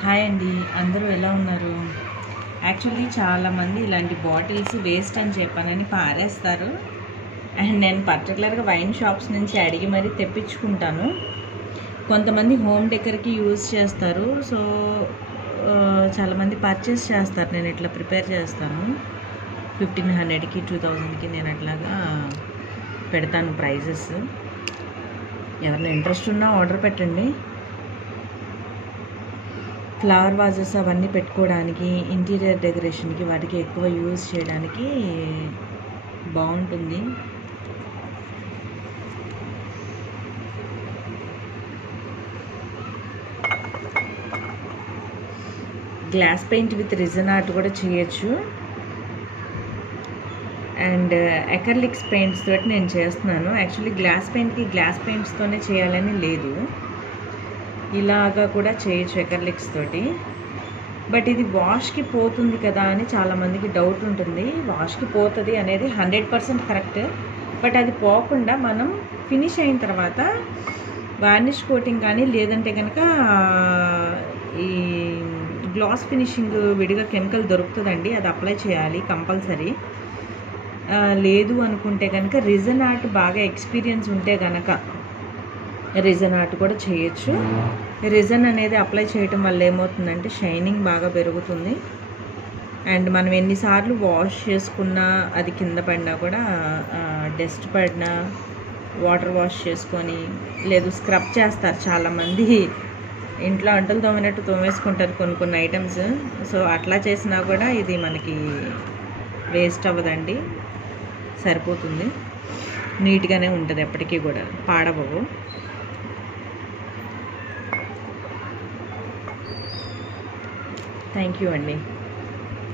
Hi అండి, అందరూ ఎలా ఉన్నారు? యాక్చువల్లీ చాలామంది ఇలాంటి బాటిల్స్ వేస్ట్ అని చెప్పానని పారేస్తారు. అండ్ నేను పర్టికులర్గా వైన్ షాప్స్ నుంచి అడిగి మరీ తెప్పించుకుంటాను. కొంతమంది హోమ్ డెకర్కి యూజ్ చేస్తారు. సో చాలామంది పర్చేస్ చేస్తారు. నేను ఇట్లా ప్రిపేర్ చేస్తాను. 1500కి 2000కి నేను అట్లాగా పెడతాను ప్రైజెస్. ఎవరైనా ఇంట్రెస్ట్ ఉన్నా ఆర్డర్ పెట్టండి. ఫ్లవర్ వాజెస్ అవన్నీ పెట్టుకోవడానికి, ఇంటీరియర్ డెకరేషన్కి వాటికి ఎక్కువ యూజ్ చేయడానికి బాగుంటుంది. Glass paint with risen art కూడా చేయొచ్చు. అండ్ ఎకర్లిక్స్ పెయింట్స్ తోటి నేను చేస్తున్నాను. యాక్చువల్లీ గ్లాస్ పెయింట్స్తోనే చేయాలని లేదు, ఇలాగా కూడా చేయొచ్చు ఎకర్లిక్స్ తోటి. బట్ ఇది వాష్కి పోతుంది కదా అని చాలామందికి డౌట్ ఉంటుంది. వాష్కి పోతుంది అనేది 100% కరెక్ట్. బట్ అది పోకుండా మనం ఫినిష్ అయిన తర్వాత వార్నిష్ కోటింగ్ కానీ లేదంటే కనుక ఈ గ్లాస్ ఫినిషింగ్ విడిగా కెమికల్ దొరుకుతుందండి, అది అప్లై చేయాలి కంపల్సరీ. లేదు అనుకుంటే కనుక రిజన్ ఆర్ట్ బాగా ఎక్స్పీరియన్స్ ఉంటే కనుక రిజన్ ఆర్ట్ కూడా చేయొచ్చు. రిజన్ అనేది అప్లై చేయటం వల్ల ఏమవుతుందంటే షైనింగ్ బాగా పెరుగుతుంది. అండ్ మనం ఎన్నిసార్లు వాష్ చేసుకున్నా అది కింద పడినా కూడా డస్ట్ పడినా వాటర్ వాష్ చేసుకొని, లేదు స్క్రబ్ చేస్తారు చాలామంది, ఇంట్లో అంటలు తోమినట్టు తోమేసుకుంటారు కొన్ని ఐటమ్స్. సో అట్లా చేసినా కూడా ఇది మనకి వేస్ట్ అవ్వదండి, సరిపోతుంది. నీట్గానే ఉంటుంది, ఎప్పటికీ కూడా పాడవవు. థ్యాంక్ యూ అండి.